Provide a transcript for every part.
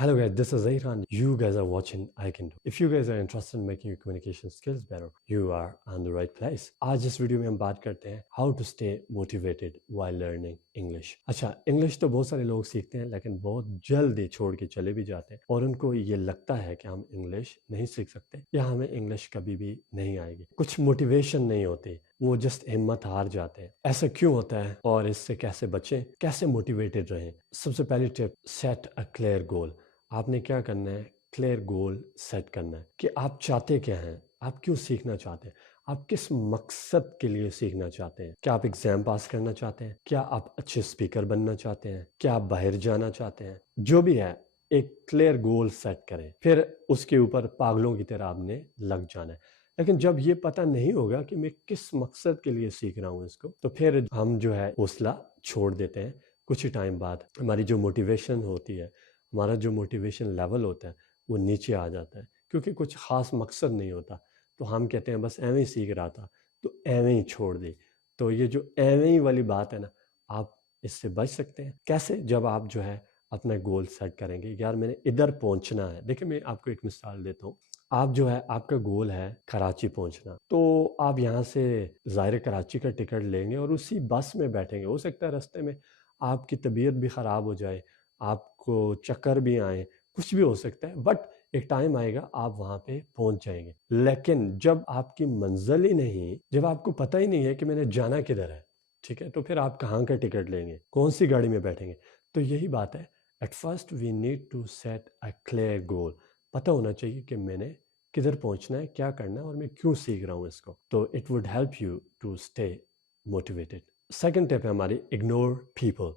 Hello guys, this is Zahran. You guys are watching I Can Do. If you guys are interested in making your communication skills better, you are on the right place. आज इस video में हम बात करते हैं how to stay motivated while learning English. अच्छा, English तो बहुत सारे लोग सीखते हैं लेकिन बहुत जल्दी छोड़ के चले भी जाते हैं और उनको ये लगता है कि हम इंग्लिश नहीं सीख सकते या हमें इंग्लिश कभी भी नहीं आएगी, कुछ मोटिवेशन नहीं होती, वो जस्ट हिम्मत हार जाते हैं। ऐसा क्यों होता है और इससे कैसे बचें, कैसे मोटिवेटेड रहें? सबसे पहली टिप, सेट अ क्लियर गोल। आपने क्या करना है? क्लियर गोल सेट करना है कि आप चाहते क्या हैं, आप क्यों सीखना चाहते हैं, आप किस मकसद के लिए सीखना चाहते हैं। क्या आप एग्जाम पास करना चाहते हैं? क्या आप अच्छे स्पीकर बनना चाहते हैं? क्या आप बाहर जाना चाहते हैं? जो भी है, एक क्लियर गोल सेट करें, फिर उसके ऊपर पागलों की तरह आपने लग जाना है। लेकिन जब ये पता नहीं होगा कि मैं किस मकसद के लिए सीख रहा हूँ इसको, तो फिर हम जो है हौसला छोड़ देते हैं। कुछ ही टाइम बाद हमारी जो मोटिवेशन होती है, हमारा जो मोटिवेशन लेवल होता है वो नीचे आ जाता है, क्योंकि कुछ ख़ास मकसद नहीं होता। तो हम कहते हैं बस एवं ही सीख रहा था, तो एवं ही छोड़ दी। तो ये जो एवं ही वाली बात है ना, आप इससे बच सकते हैं। कैसे? जब आप जो है अपना गोल सेट करेंगे, यार मैंने इधर पहुंचना है। देखिए, मैं आपको एक मिसाल देता हूँ। आप जो है, आपका गोल है कराची पहुंचना, तो आप यहाँ से ज़ाहिर कराची का टिकट लेंगे और उसी बस में बैठेंगे। हो सकता है रास्ते में आपकी तबीयत भी ख़राब हो जाए, आपको चक्कर भी आए, कुछ भी हो सकता है, बट एक टाइम आएगा आप वहाँ पे पहुँच जाएंगे। लेकिन जब आपकी मंजिल ही नहीं, जब आपको पता ही नहीं है कि मैंने जाना किधर है, ठीक है, तो फिर आप कहाँ का टिकट लेंगे, कौन सी गाड़ी में बैठेंगे? तो यही बात है, at first we need to set a clear goal. पता होना चाहिए कि मैंने किधर पहुंचना है, क्या करना है और मैं क्यों सीख रहा हूँ इसको। तो it would help you to stay motivated. Second tip है हमारी, इग्नोर पीपल।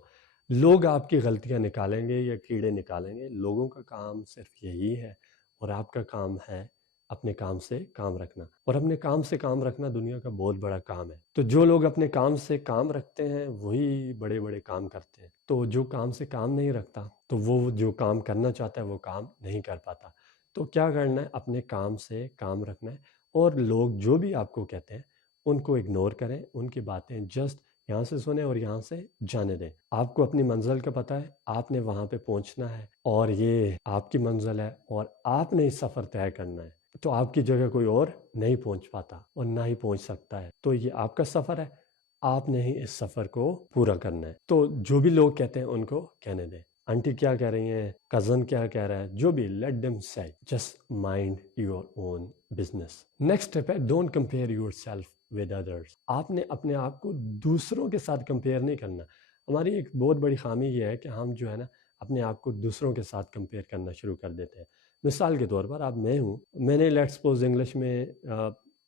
लोग आपकी गलतियां निकालेंगे या कीड़े निकालेंगे, लोगों का काम सिर्फ यही है और आपका काम है अपने काम से काम रखना। और अपने काम से काम रखना दुनिया का बहुत बड़ा काम है। तो जो लोग अपने काम से काम रखते हैं वही बड़े बड़े काम करते हैं। तो जो काम से काम नहीं रखता, तो वो जो काम करना चाहता है वो काम नहीं कर पाता। तो क्या करना है? अपने काम से काम रखना है और लोग जो भी आपको कहते हैं उनको इग्नोर करें, उनकी बातें जस्ट यहाँ से सुने और यहाँ से जाने दें। आपको अपनी मंजिल का पता है, आपने वहाँ पे पहुँचना है और ये आपकी मंजिल है और आपने इस सफ़र तय करना है। तो आपकी जगह कोई और नहीं पहुँच पाता और ना ही पहुँच सकता है। तो ये आपका सफ़र है, आपने ही इस सफ़र को पूरा करना है। तो जो भी लोग कहते हैं उनको कहने दें। आंटी क्या कह रही हैं, कज़न क्या कह रहा है, जो भी, let them say, just mind your own business. Next step है, don't compare yourself with others. आपने अपने आप को दूसरों के साथ कंपेयर नहीं करना। हमारी एक बहुत बड़ी खामी ये है कि हम जो है ना, अपने आप को दूसरों के साथ कंपेयर करना शुरू कर देते हैं। मिसाल के तौर पर, आप, मैं हूँ, मैंने लेट्स सपोज इंग्लिश में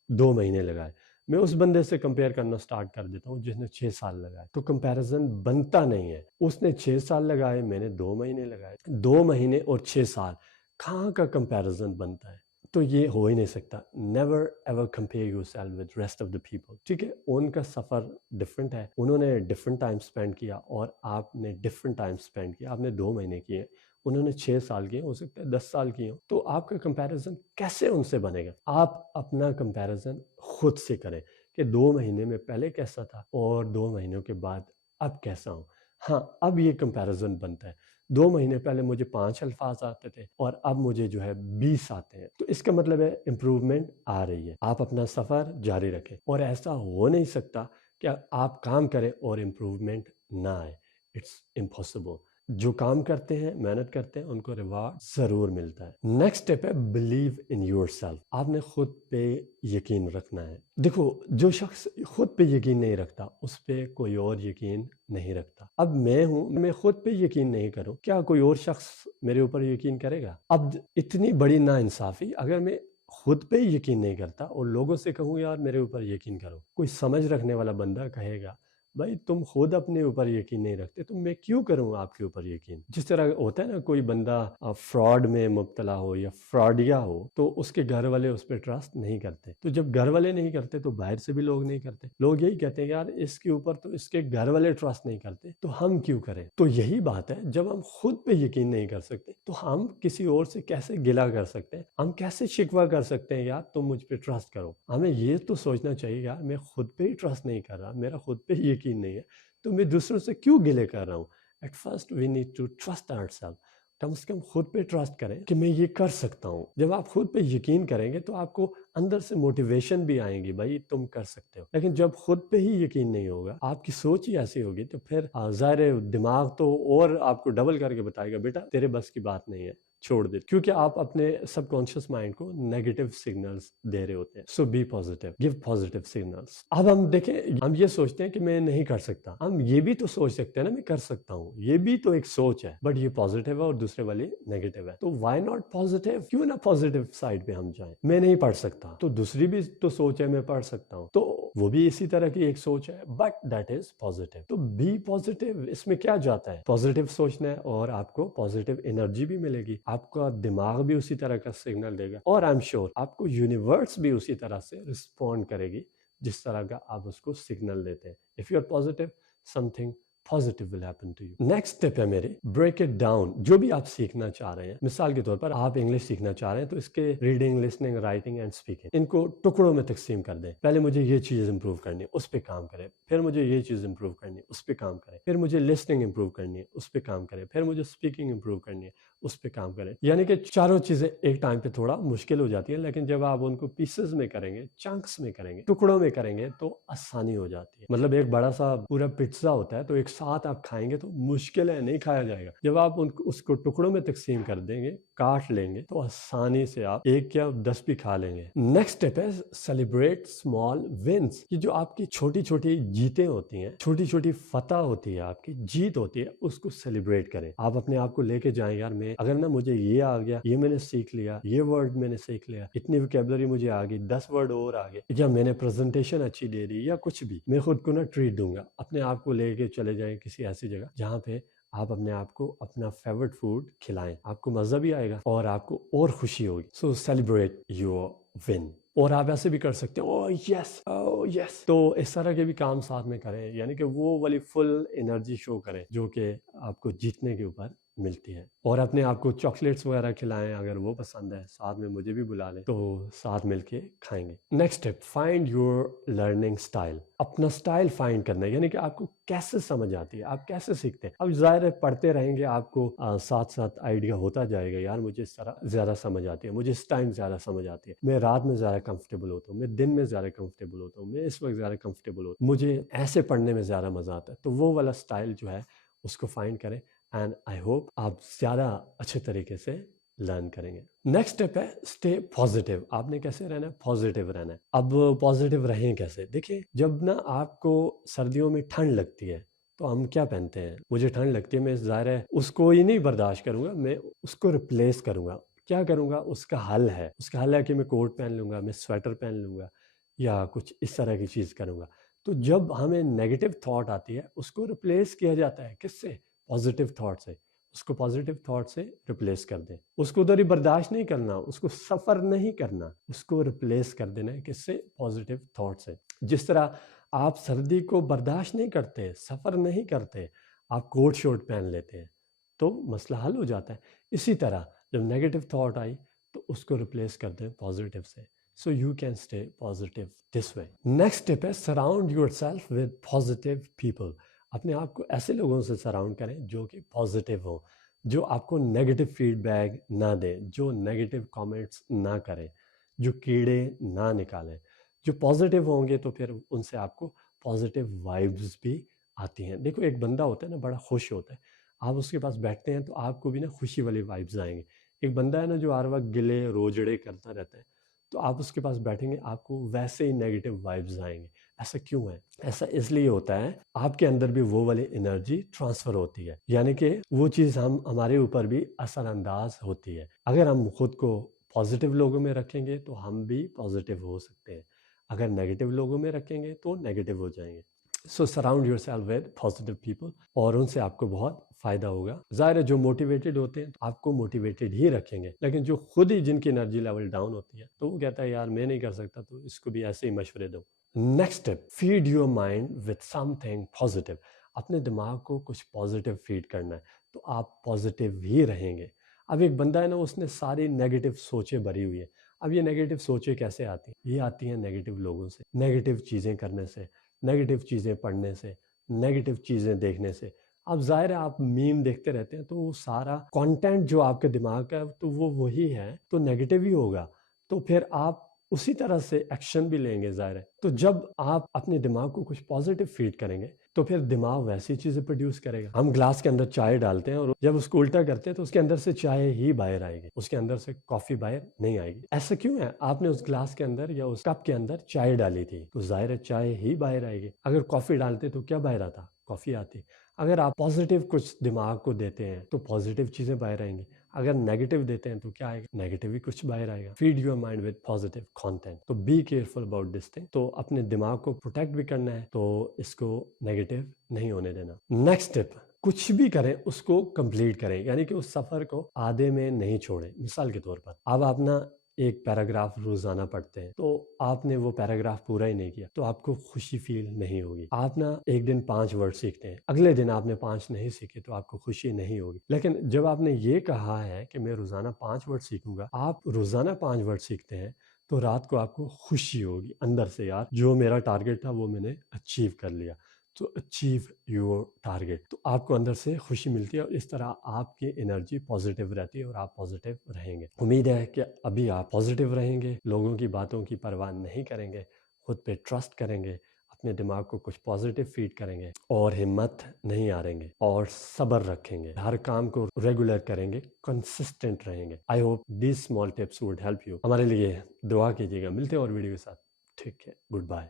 2 महीने लगाए, मैं उस बंदे से कंपेयर करना स्टार्ट कर देता हूँ जिसने 6 साल लगाए। तो कंपैरिजन बनता नहीं है। उसने 6 साल लगाए, मैंने 2 महीने लगाए। 2 महीने और 6 साल, कहाँ का कंपैरिजन बनता है? तो ये हो ही नहीं सकता। Never ever compare yourself with rest of the people. ठीक है, उनका सफर डिफरेंट है, उन्होंने डिफरेंट टाइम स्पेंड किया और आपने डिफरेंट टाइम स्पेंड किया। आपने 2 महीने किए, उन्होंने 6 साल किए, हो सकता है 10 साल किए हो। तो आपका कंपैरिजन कैसे उनसे बनेगा? आप अपना कंपैरिजन खुद से करें कि 2 महीने में पहले कैसा था और 2 महीनों के बाद अब कैसा हूँ। हाँ, अब ये कंपैरिजन बनता है। 2 महीने पहले मुझे 5 अल्फाज आते थे और अब मुझे जो है 20 आते हैं। तो इसका मतलब है इम्प्रूवमेंट आ रही है। आप अपना सफर जारी रखें और ऐसा हो नहीं सकता कि आप काम करें और इम्प्रूवमेंट ना आए। It's impossible. जो काम करते हैं, मेहनत करते हैं, उनको रिवार्ड जरूर मिलता है। नेक्स्ट स्टेप है, बिलीव इन योरसेल्फ। आपने खुद पे यकीन रखना है। देखो, जो शख्स खुद पे यकीन नहीं रखता उस पे कोई और यकीन नहीं रखता। अब मैं हूं, मैं खुद पे यकीन नहीं करूं, क्या कोई और शख्स मेरे ऊपर यकीन करेगा? अब इतनी बड़ी नाइंसाफी, अगर मैं खुद पे यकीन नहीं करता और लोगों से कहूँ यार मेरे ऊपर यकीन करो, कोई समझ रखने वाला बंदा कहेगा भाई तुम खुद अपने ऊपर यकीन नहीं रखते तो मैं क्यों करूँ आपके ऊपर यकीन। जिस तरह होता है ना, कोई बंदा फ्रॉड में मुब्तला हो या फ्रॉडिया हो तो उसके घर वाले उस पर ट्रस्ट नहीं करते। तो जब घर वाले नहीं करते तो बाहर से भी लोग नहीं करते। लोग यही कहते हैं यार इसके ऊपर तो इसके घर वाले ट्रस्ट नहीं करते तो हम क्यों करें। तो यही बात है, जब हम खुद पे यकीन नहीं कर सकते तो हम किसी और से कैसे गिला कर सकते हैं, हम कैसे शिकवा कर सकते हैं यार तुम मुझ पे ट्रस्ट करो। हमें ये तो सोचना चाहिए यार मैं खुद पे ही ट्रस्ट नहीं कर रहा, मेरा खुद पे यकीन नहीं है, तो मैं दूसरों से क्यों गिले कर रहा हूँ। At first we need to trust ourself. कम से कम खुद पे ट्रस्ट करें कि मैं ये कर सकता हूँ। जब आप खुद पे यकीन करेंगे तो आपको अंदर से मोटिवेशन भी आएंगी, भाई तुम कर सकते हो। लेकिन जब खुद पे ही यकीन नहीं होगा, आपकी सोच ही ऐसी होगी, तो फिर ज़ाहिर है दिमाग तो और आपको डबल करके बताएगा बेटा तेरे बस की बात नहीं है, छोड़ दे, क्योंकि आप अपने सबकॉन्शियस माइंड को नेगेटिव सिग्नल्स दे रहे होते हैं। So be positive, give positive signals. अब हम देखें, हम ये सोचते हैं कि मैं नहीं कर सकता, हम ये भी तो सोच सकते हैं ना मैं कर सकता हूँ, ये भी तो एक सोच है, बट ये पॉजिटिव है और दूसरे वाली नेगेटिव है। तो व्हाई नॉट पॉजिटिव, क्यों ना पॉजिटिव साइड पे हम जाएं। मैं नहीं पढ़ सकता, तो दूसरी भी तो सोच है मैं पढ़ सकता हूँ, तो वो भी इसी तरह की एक सोच है, बट दैट इज पॉजिटिव। तो बी पॉजिटिव, इसमें क्या जाता है, पॉजिटिव सोचना है और आपको पॉजिटिव एनर्जी भी मिलेगी, आपका दिमाग भी उसी तरह का सिग्नल देगा, और आई एम श्योर आपको यूनिवर्स भी उसी तरह से रिस्पॉन्ड करेगी जिस तरह का आप उसको सिग्नल देते हैं। If you are positive, something positive will happen to you. Next step है मेरी, ब्रेक इट डाउन। जो भी आप सीखना चाह रहे हैं, मिसाल के तौर पर आप इंग्लिश सीखना चाह रहे हैं, तो इसके reading, listening, writing and speaking, इनको टुकड़ों में तकसीम कर दें। पहले मुझे ये चीज इंप्रूव करनी है, उस पर काम करें, फिर मुझे ये चीज इंप्रूव करनी है, उस पर काम करें, फिर मुझे लिसनिंग इंप्रूव करनी है, उस पर काम करें, फिर मुझे स्पीकिंग इंप्रूव करनी है, उस पर काम करें। यानी कि चारों चीजें एक टाइम पे थोड़ा मुश्किल हो जाती है, लेकिन जब आप उनको पीसेस में करेंगे, चंक्स में करेंगे, टुकड़ों में करेंगे, तो आसानी हो जाती है। मतलब एक बड़ा सा पूरा पिज्जा होता है, तो एक साथ आप खाएंगे तो मुश्किल है, नहीं खाया जाएगा। जब आप उसको टुकड़ों में तकसीम कर देंगे, काट लेंगे, तो आसानी से आप 1 या 10 भी खा लेंगे। नेक्स्ट स्टेप है सेलिब्रेट स्मॉल विंस। ये जो आपकी छोटी छोटी जीतें होती हैं, छोटी छोटी फतह होती है, आपकी जीत होती है, उसको सेलिब्रेट करें। आप अपने आप को लेके जाएं, यार मैं अगर ना मुझे ये आ गया, ये मैंने सीख लिया, ये वर्ड मैंने सीख लिया, इतनी वोकैबुलरी मुझे आ गई, 10 वर्ड और आ गए, या मैंने प्रेजेंटेशन अच्छी दे दी, या कुछ भी, मैं खुद को ना ट्रीट दूंगा। अपने आप को लेके चले जाएं किसी ऐसी जगह जहाँ पे आप अपने आप को अपना फेवरेट फूड खिलाएं, आपको मजा भी आएगा और आपको और खुशी होगी। सो सेलिब्रेट योर विन। और आप ऐसे भी कर सकते हैं, ओह यस, ओह यस। तो इस तरह के भी काम साथ में करें, यानी कि वो वाली फुल एनर्जी शो करें जो कि आपको जीतने के ऊपर मिलती है। और अपने आप को चॉकलेट्स वगैरह खिलाएं, अगर वो पसंद है, साथ में मुझे भी बुला लें, तो साथ मिलके खाएंगे। Next step, find your learning style. अपना स्टाइल फाइंड करना है, यानी कि आपको कैसे समझ आती है, आप कैसे सीखते हैं। अब जाहिर है पढ़ते रहेंगे, आपको साथ साथ आइडिया होता जाएगा, यार मुझे इस तरह ज्यादा समझ आती है, मुझे इस टाइम ज्यादा समझ आती है, मैं रात में ज्यादा कंफर्टेबल होता हूँ, मैं दिन में ज्यादा कंफर्टेबल होता हूँ, मैं इस वक्त ज्यादा कंफर्टेबल होता हूँ, मुझे ऐसे पढ़ने में ज्यादा मजा आता है। तो वो वाला स्टाइल जो है उसको फाइंड करें, एंड आई होप आप ज्यादा अच्छे तरीके से लर्न करेंगे। नेक्स्ट स्टेप है स्टे पॉजिटिव। आपने कैसे रहना है, पॉजिटिव रहना है। अब पॉजिटिव रहें कैसे, देखिए जब ना आपको सर्दियों में ठंड लगती है तो हम क्या पहनते हैं, मुझे ठंड लगती है, मैं ज़ाहिर है उसको ही नहीं बर्दाश्त करूंगा, मैं उसको रिप्लेस करूंगा। क्या करूंगा, उसका हल है, उसका हल है कि मैं कोट पहन लूंगा, मैं स्वेटर पहन लूंगा, या कुछ इस तरह की चीज़ करूंगा। तो जब हमें नेगेटिव थॉट आती है, उसको रिप्लेस किया जाता है किससे, पॉजिटिव थॉट से। उसको पॉजिटिव थॉट से रिप्लेस कर दें, उसको उधर ही बर्दाश्त नहीं करना, उसको सफ़र नहीं करना, उसको रिप्लेस कर देना है किससे, पॉजिटिव थॉट से। जिस तरह आप सर्दी को बर्दाश्त नहीं करते, सफ़र नहीं करते, आप कोट शोट पहन लेते हैं, तो मसला हल हो जाता है। इसी तरह जब नेगेटिव थॉट आई तो उसको रिप्लेस कर दें पॉजिटिव से, so you can stay positive this way. Next step है surround yourself with positive people. अपने आप को ऐसे लोगों से सराउंड करें जो कि पॉजिटिव हो, जो आपको नेगेटिव फीडबैक ना दें, जो नेगेटिव कमेंट्स ना करें, जो कीड़े ना निकालें। जो पॉजिटिव होंगे तो फिर उनसे आपको पॉजिटिव वाइब्स भी आती हैं। देखो एक बंदा होता है ना, बड़ा खुश होता है, आप उसके पास बैठते हैं तो आपको भी ना खुशी वाली वाइब्स आएंगे। एक बंदा है ना जो हर वक्त गिले रोजड़े करता रहता है, तो आप उसके पास बैठेंगे, आपको वैसे ही नेगेटिव वाइब्स आएंगे। ऐसा क्यों है, ऐसा इसलिए होता है आपके अंदर भी वो वाली एनर्जी ट्रांसफर होती है, यानी कि वो चीज़ हमारे ऊपर भी असरअंदाज होती है। अगर हम खुद को पॉजिटिव लोगों में रखेंगे तो हम भी पॉजिटिव हो सकते हैं, अगर नेगेटिव लोगों में रखेंगे तो नेगेटिव हो जाएंगे। So surround yourself with positive people, और उनसे आपको बहुत फायदा होगा। जाहिर है जो मोटिवेटेड होते हैं तो आपको मोटिवेटेड ही रखेंगे, लेकिन जो खुद ही जिनकी एनर्जी लेवल डाउन होती है तो वो कहता है यार मैं नहीं कर सकता, तो इसको भी ऐसे ही मशवरे दो। Next step, feed your mind with something positive. अपने दिमाग को कुछ पॉजिटिव फीड करना है तो आप पॉजिटिव ही रहेंगे। अब एक बंदा है ना, उसने सारी नेगेटिव सोचें भरी हुई है। अब ये नेगेटिव सोचें कैसे आती हैं, ये आती हैं नेगेटिव लोगों से, नेगेटिव चीज़ें करने से, नेगेटिव चीज़ें पढ़ने से, नेगेटिव चीज़ें देखने से। اب ظاہر ہے آپ میم دیکھتے رہتے ہیں تو وہ سارا کانٹینٹ جو آپ کے دماغ کا ہے تو وہ وہی ہے تو نیگیٹو ہی ہوگا، تو پھر آپ اسی طرح سے ایکشن بھی لیں گے ظاہر ہے۔ تو جب آپ اپنے دماغ کو کچھ پازیٹیو فیڈ کریں گے تو پھر دماغ ویسی چیزیں پروڈیوس کرے گا۔ ہم گلاس کے اندر چائے ڈالتے ہیں اور جب اس کو الٹا کرتے ہیں تو اس کے اندر سے چائے ہی باہر آئے گی، اس کے اندر سے کافی باہر نہیں آئے گی۔ ایسا کیوں ہے؟ آپ نے اس گلاس کے اندر یا اس کپ کے اندر چائے ڈالی تھی تو ظاہر ہے چائے ہی باہر آئے گی۔ اگر کافی ڈالتے تو کیا باہر آتا؟ کافی آتی۔ اگر آپ پازیٹیو کچھ دماغ کو دیتے ہیں تو پازیٹیو چیزیں باہر آئیں گی، اگر نیگیٹو دیتے ہیں تو کیا آئے گا؟ نیگیٹو ہی کچھ باہر آئے گا۔ Feed your mind with positive content. تو be careful about this thing. تو اپنے دماغ کو پروٹیکٹ بھی کرنا ہے تو اس کو نیگیٹو نہیں ہونے دینا۔ نیکسٹ ٹپ، کچھ بھی کریں اس کو کمپلیٹ کریں، یعنی کہ اس سفر کو آدھے میں نہیں چھوڑیں۔ مثال کے طور پر اب آپ نا ایک پیراگراف روزانہ پڑھتے ہیں تو آپ نے وہ پیراگراف پورا ہی نہیں کیا تو آپ کو خوشی فیل نہیں ہوگی۔ آپ نا ایک دن 5 ورڈ سیکھتے ہیں، اگلے دن آپ نے 5 نہیں سیکھے تو آپ کو خوشی نہیں ہوگی۔ لیکن جب آپ نے یہ کہا ہے کہ میں روزانہ 5 ورڈ سیکھوں گا، آپ روزانہ 5 ورڈ سیکھتے ہیں تو رات کو آپ کو خوشی ہوگی اندر سے، یار جو میرا ٹارگیٹ تھا وہ میں نے اچیو کر لیا۔ تو اچیو یور ٹارگیٹ، تو آپ کو اندر سے خوشی ملتی ہے اور اس طرح آپ کی انرجی پازیٹیو رہتی ہے اور آپ پازیٹیو رہیں گے۔ امید ہے کہ ابھی آپ پازیٹیو رہیں گے، لوگوں کی باتوں کی پرواہ نہیں کریں گے، خود پہ ٹرسٹ کریں گے، اپنے دماغ کو کچھ پازیٹیو فیڈ کریں گے اور ہمت نہیں ہاریں گے اور صبر رکھیں گے، ہر کام کو ریگولر کریں گے، کنسسٹنٹ رہیں گے۔ I hope these small tips would help you. ہمارے لیے دعا کیجیے گا، ملتے ہیں اور ویڈیو کے ساتھ۔ ٹھیک ہے، گڈ بائے۔